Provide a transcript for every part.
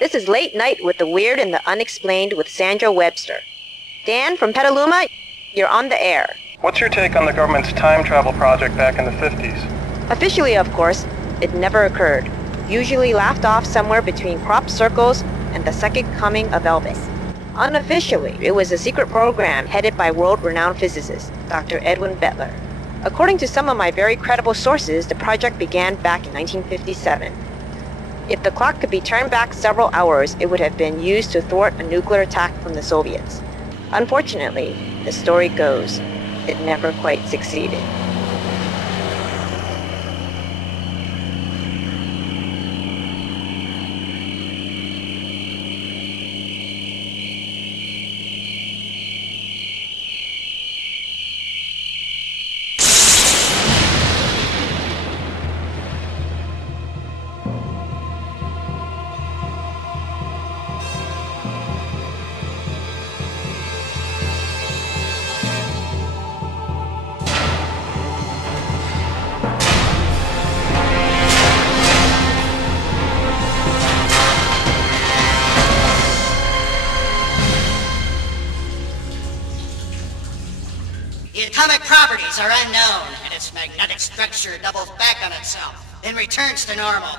This is Late Night with the Weird and the Unexplained with Sandra Webster. Dan from Petaluma, you're on the air. What's your take on the government's time travel project back in the 50s? Officially, of course, it never occurred. Usually laughed off somewhere between crop circles and the second coming of Elvis. Unofficially, it was a secret program headed by world-renowned physicist, Dr. Edwin Bettler. According to some of my very credible sources, the project began back in 1957. If the clock could be turned back several hours, it would have been used to thwart a nuclear attack from the Soviets. Unfortunately, the story goes, it never quite succeeded. The atomic properties are unknown, and its magnetic structure doubles back on itself, then returns to normal.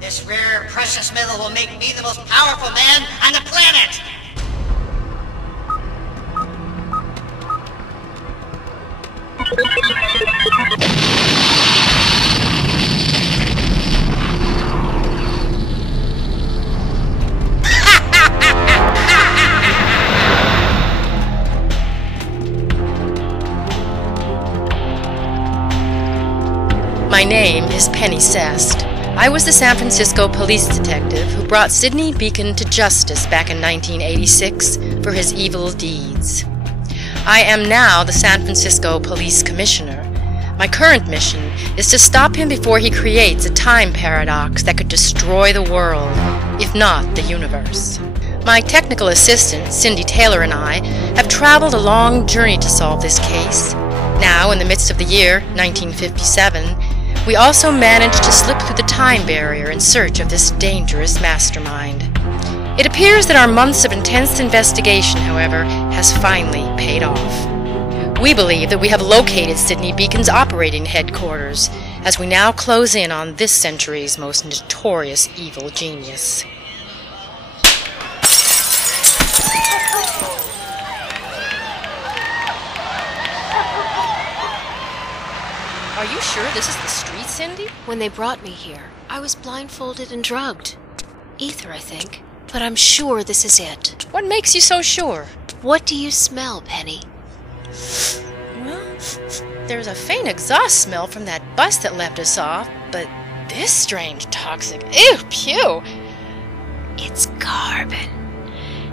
This rare, precious metal will make me the most powerful man on the planet! My name is Penny Sest. I was the San Francisco police detective who brought Sidney Beacon to justice back in 1986 for his evil deeds. I am now the San Francisco Police Commissioner. My current mission is to stop him before he creates a time paradox that could destroy the world, if not the universe. My technical assistant, Cindy Taylor, and I have traveled a long journey to solve this case. Now, in the midst of the year 1957, we also managed to slip through the time barrier in search of this dangerous mastermind. It appears that our months of intense investigation, however, has finally paid off. We believe that we have located Sidney Beacon's operating headquarters, as we now close in on this century's most notorious evil genius. Are you sure this is the street, Cindy? When they brought me here, I was blindfolded and drugged. Ether, I think. But I'm sure this is it. What makes you so sure? What do you smell, Penny? Well, there's a faint exhaust smell from that bus that left us off, but this strange toxic... Ew, pew! It's carbon.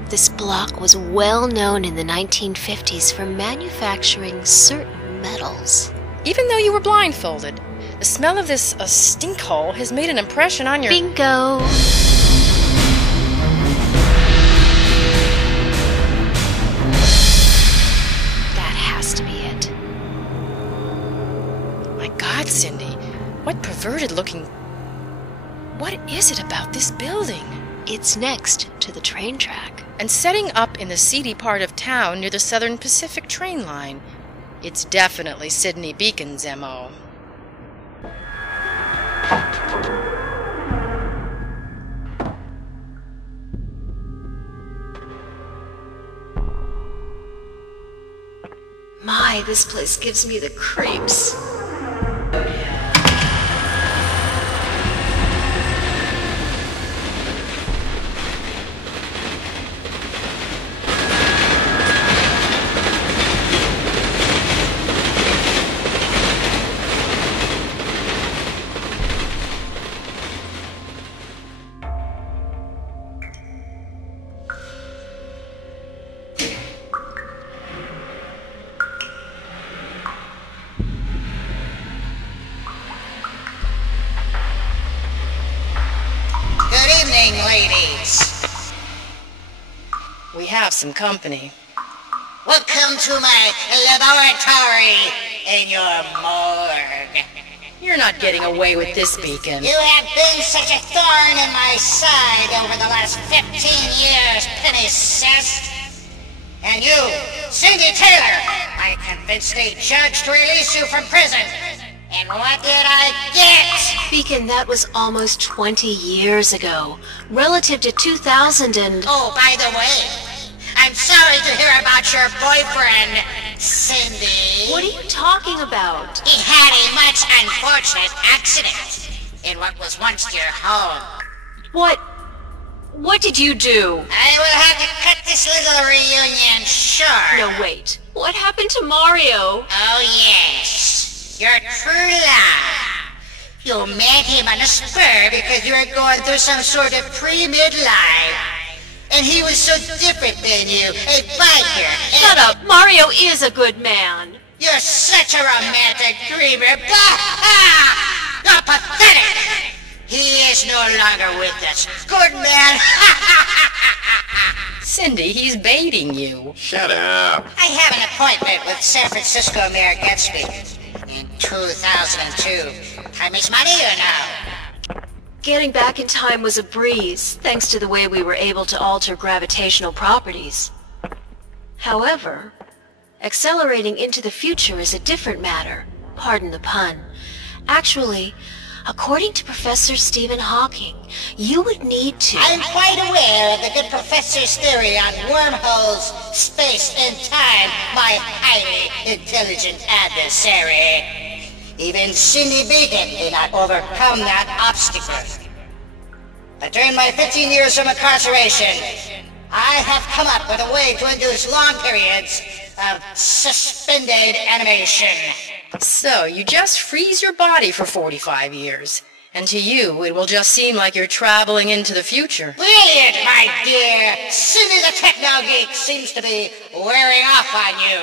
This block was well known in the 1950s for manufacturing certain metals. Even though you were blindfolded, the smell of this stink hole has made an impression on your... Bingo! That has to be it. My God, Cindy, what perverted looking... What is it about this building? It's next to the train track. And setting up in the seedy part of town near the Southern Pacific train line. It's definitely Sidney Beacon's M.O. My, this place gives me the creeps. Ladies, We have some company. welcome to my laboratory in your morgue. You're not getting away with this, Beacon. You have been such a thorn in my side over the last 15 years, Penny Cest. And you, Cindy Taylor, I convinced a judge to release you from prison. And what did I get? Beacon, that was almost 20 years ago. Relative to 2000 and... Oh, by the way, I'm sorry to hear about your boyfriend, Cindy. What are you talking about? He had a much unfortunate accident in what was once your home. What did you do? I will have to cut this little reunion short. No, wait. What happened to Mario? Oh, yes. Your true love. You met him on a spur because you were going through some sort of pre-midlife. And he was so different than you, a biker. Shut up! Mario is a good man. You're such a romantic dreamer. You're pathetic. He is no longer with us. Good man. Cindy, he's baiting you. Shut up. I have an appointment with San Francisco Mayor Gatsby in 2002. Time is money, you know. Getting back in time was a breeze, thanks to the way we were able to alter gravitational properties. However, accelerating into the future is a different matter. Pardon the pun. Actually, according to Professor Stephen Hawking, you would need to... I'm quite aware of the good professor's theory on wormholes, space, and time, my highly intelligent adversary. Even Cindy Beacon did not overcome that obstacle. But during my 15 years of incarceration, I have come up with a way to induce long periods of suspended animation. So, you just freeze your body for 45 years. And to you, it will just seem like you're traveling into the future. Brilliant, my dear! Cindy the Techno Geek seems to be wearing off on you.